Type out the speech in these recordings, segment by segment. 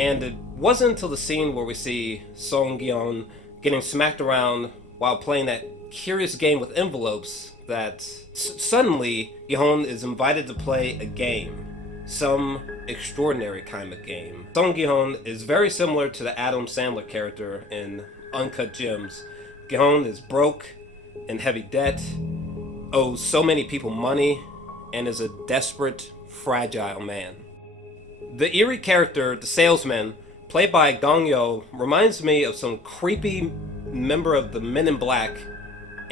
And it wasn't until the scene where we see Song-gyeon getting smacked around while playing that curious game with envelopes that suddenly Gyeon is invited to play a game. Some extraordinary kind of game. Song-gyeon is very similar to the Adam Sandler character in Uncut Gems. Gyeon is broke, in heavy debt, owes so many people money, and is a desperate, fragile man. The eerie character, the salesman, played by Dong-yeol, reminds me of some creepy member of the Men in Black,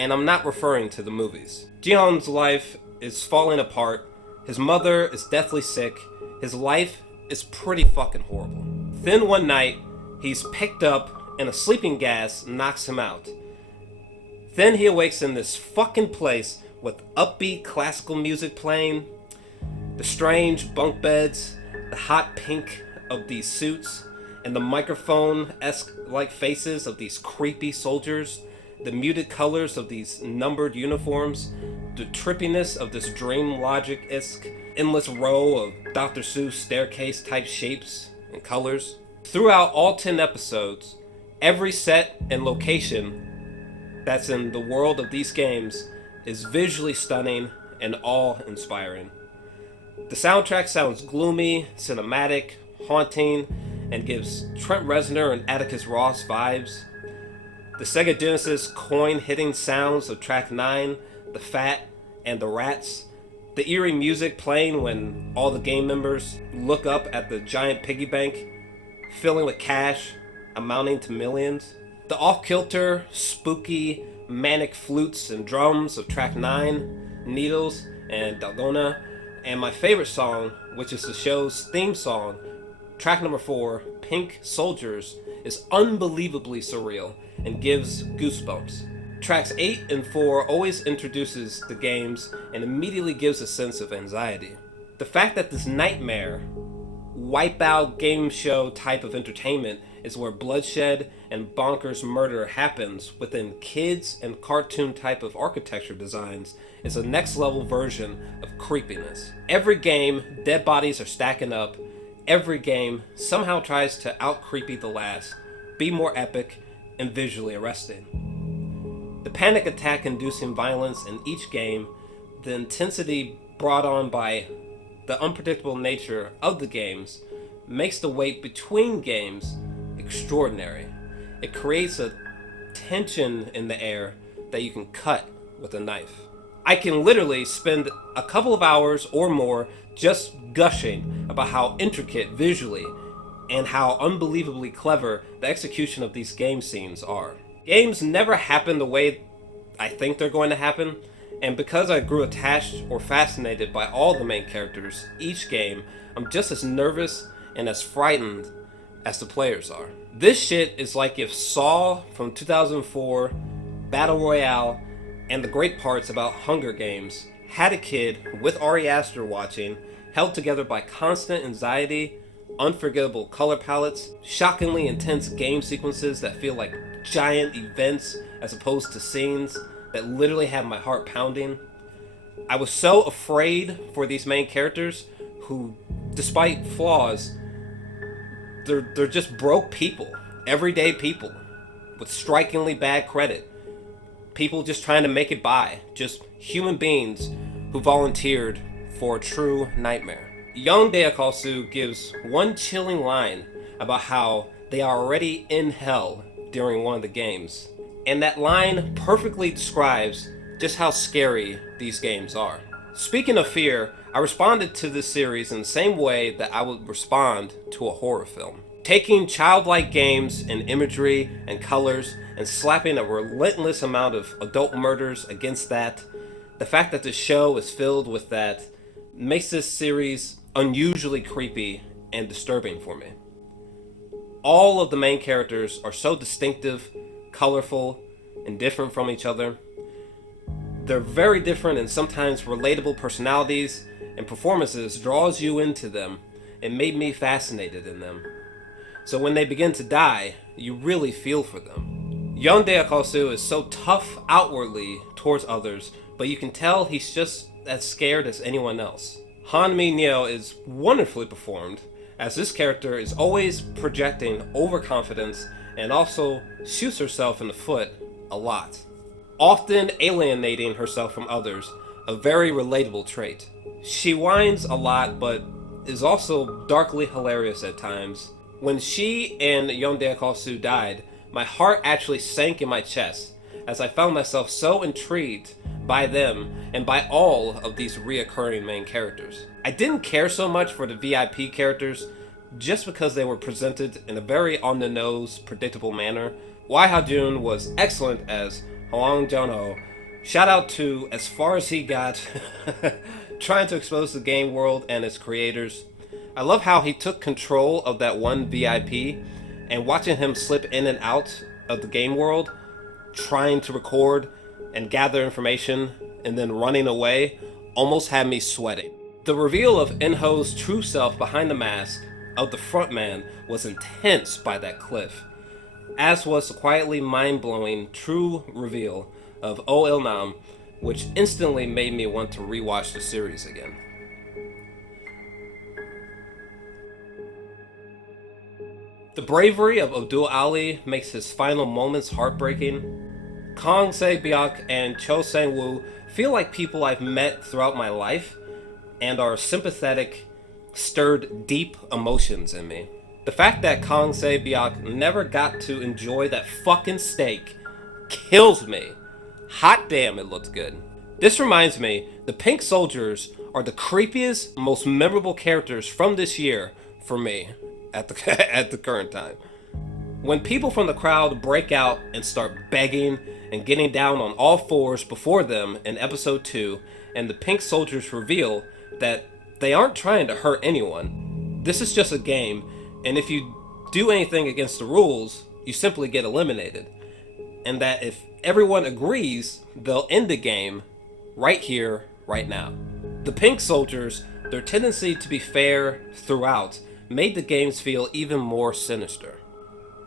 and I'm not referring to the movies. Jihoon's life is falling apart, his mother is deathly sick, his life is pretty fucking horrible. Then one night, he's picked up and a sleeping gas knocks him out. Then he awakes in this fucking place with upbeat classical music playing, the strange bunk beds, the hot pink of these suits, and the microphone-esque like faces of these creepy soldiers, the muted colors of these numbered uniforms, the trippiness of this dream logic-esque endless row of Dr. Seuss staircase type shapes and colors. Throughout all 10 episodes, every set and location that's in the world of these games is visually stunning and awe-inspiring. The soundtrack sounds gloomy, cinematic, haunting, and gives Trent Reznor and Atticus Ross vibes. The Sega Genesis coin-hitting sounds of track 9, The Fat, and The Rats. The eerie music playing when all the game members look up at the giant piggy bank, filling with cash amounting to millions. The off-kilter, spooky, manic flutes and drums of track 9, Needles, and Dalgona. And my favorite song, which is the show's theme song, track number 4, Pink Soldiers, is unbelievably surreal and gives goosebumps. Tracks 8 and 4 always introduces the games and immediately gives a sense of anxiety. The fact that this nightmare, wipeout game show type of entertainment is where bloodshed and bonkers murder happens within kids and cartoon type of architecture designs is a next level version of creepiness. Every game, dead bodies are stacking up. Every game somehow tries to out-creepy the last, be more epic, and visually arresting. The panic attack-inducing violence in each game, the intensity brought on by the unpredictable nature of the games, makes the wait between games extraordinary. It creates a tension in the air that you can cut with a knife. I can literally spend a couple of hours or more just gushing about how intricate visually and how unbelievably clever the execution of these game scenes are. Games never happen the way I think they're going to happen, and because I grew attached or fascinated by all the main characters each game, I'm just as nervous and as frightened as the players are. This shit is like if Saw from 2004, Battle Royale, and the great parts about Hunger Games had a kid with Ari Aster watching, held together by constant anxiety, unforgettable color palettes, shockingly intense game sequences that feel like giant events as opposed to scenes that literally have my heart pounding. I was so afraid for these main characters who, despite flaws, they're just broke people, everyday people with strikingly bad credit. People just trying to make it by, just human beings who volunteered for a true nightmare. Young Dae-soo gives one chilling line about how they are already in hell during one of the games. And that line perfectly describes just how scary these games are. Speaking of fear, I responded to this series in the same way that I would respond to a horror film. Taking childlike games and imagery and colors and slapping a relentless amount of adult murders against that, the fact that the show is filled with that makes this series unusually creepy and disturbing for me. All of the main characters are so distinctive, colorful, and different from each other. They're very different and sometimes relatable personalities, and performances draws you into them and made me fascinated in them. So when they begin to die, you really feel for them. Young Dae-soo is so tough outwardly towards others, but you can tell he's just as scared as anyone else. Han Mi-neo is wonderfully performed. as this character is always projecting overconfidence and also shoots herself in the foot a lot, often alienating herself from others, a very relatable trait. She whines a lot, but is also darkly hilarious at times. When she and Yeondae died, my heart actually sank in my chest, as I found myself so intrigued by them and by all of these reoccurring main characters. I didn't care so much for the VIP characters, just because they were presented in a very on-the-nose, predictable manner. Wi Ha-joon was excellent as Hwang Dong-hyuk. Shout out to As Far As He Got, trying to expose the game world and its creators. I love how he took control of that one VIP, and watching him slip in and out of the game world, trying to record and gather information, and then running away, almost had me sweating. The reveal of In-ho's true self behind the mask of the frontman was intense by that cliff, as was the quietly mind-blowing true reveal of Oh-il-nam, which instantly made me want to rewatch the series again. The bravery of Abdul Ali makes his final moments heartbreaking. Kang Se-byuk and Cho Sang-woo feel like people I've met throughout my life and are sympathetic, stirred deep emotions in me. The fact that Kang Se-byuk never got to enjoy that fucking steak kills me. Hot damn, it looked good. This reminds me, the Pink Soldiers are the creepiest, most memorable characters from this year for me at the current time. When people from the crowd break out and start begging and getting down on all fours before them in episode 2, and the Pink Soldiers reveal that they aren't trying to hurt anyone. This is just a game, and if you do anything against the rules, you simply get eliminated. And that if everyone agrees, they'll end the game right here, right now. The Pink Soldiers, their tendency to be fair throughout, made the games feel even more sinister.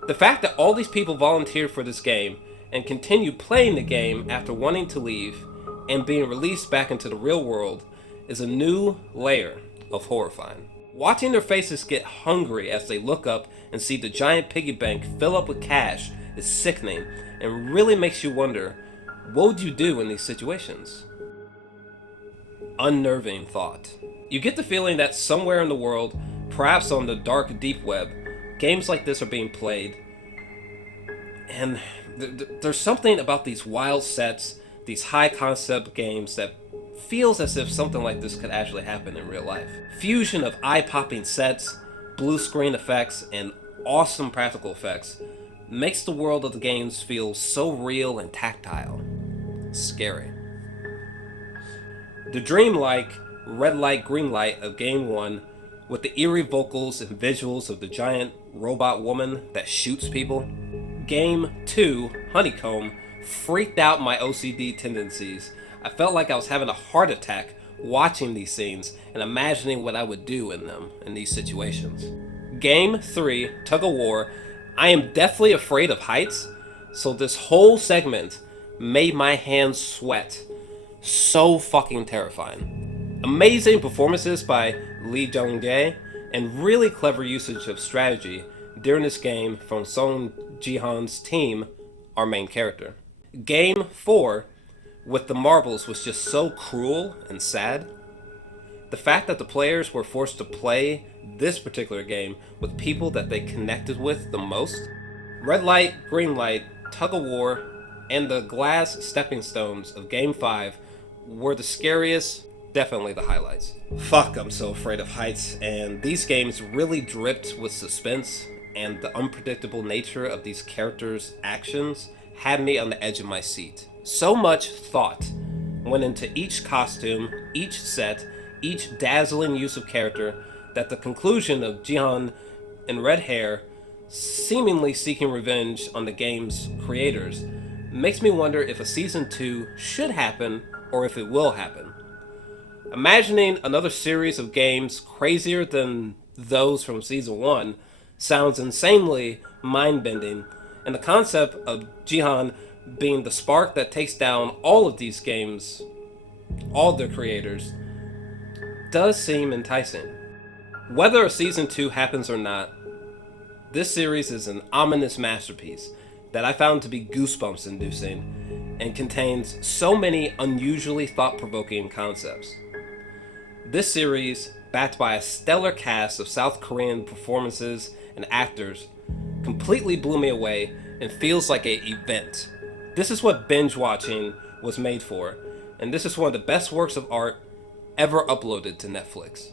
The fact that all these people volunteered for this game and continued playing the game after wanting to leave and being released back into the real world is a new layer of horrifying. Watching their faces get hungry as they look up and see the giant piggy bank fill up with cash is sickening and really makes you wonder, what would you do in these situations? Unnerving thought. You get the feeling that somewhere in the world, perhaps on the dark deep web, games like this are being played, and there's something about these wild sets, these high concept games that feels as if something like this could actually happen in real life. Fusion of eye-popping sets, blue screen effects, and awesome practical effects makes the world of the games feel so real and tactile. Scary. The dreamlike red light green light of Game 1, with the eerie vocals and visuals of the giant robot woman that shoots people. Game 2, Honeycomb, freaked out my OCD tendencies. I felt like I was having a heart attack watching these scenes and imagining what I would do in them in these situations. Game 3, Tug of War, I am deathly afraid of heights, so this whole segment made my hands sweat. So fucking terrifying. Amazing performances by Lee Jung-jae and really clever usage of strategy during this game from Song Ji-han's team, our main character. Game 4, with the marbles, was just so cruel and sad. The fact that the players were forced to play this particular game with people that they connected with the most. Red light, green light, tug of war, and the glass stepping stones of Game 5 were the scariest, definitely the highlights. Fuck, I'm so afraid of heights, and these games really dripped with suspense, and the unpredictable nature of these characters' actions had me on the edge of my seat. So much thought went into each costume, each set, each dazzling use of character, that the conclusion of Jihan in red hair, seemingly seeking revenge on the game's creators, makes me wonder if a Season 2 should happen or if it will happen. Imagining another series of games crazier than those from Season 1 sounds insanely mind-bending, and the concept of Jihan being the spark that takes down all of these games, all their creators, does seem enticing. Whether a season 2 happens or not, this series is an ominous masterpiece that I found to be goosebumps inducing and contains so many unusually thought-provoking concepts. This series, backed by a stellar cast of South Korean performances and actors, completely blew me away and feels like an event. This is what binge watching was made for, and this is one of the best works of art ever uploaded to Netflix.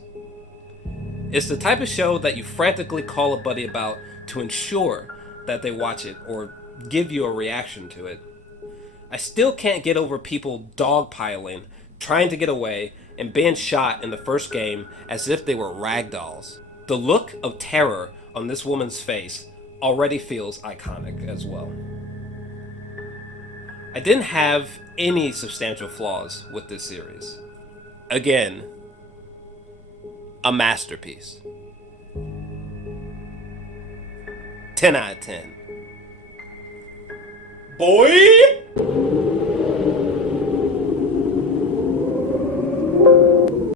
It's the type of show that you frantically call a buddy about to ensure that they watch it or give you a reaction to it. I still can't get over people dogpiling, trying to get away, and being shot in the first game as if they were ragdolls. The look of terror on this woman's face already feels iconic as well. I didn't have any substantial flaws with this series. Again, a masterpiece. 10 out of 10. Boy!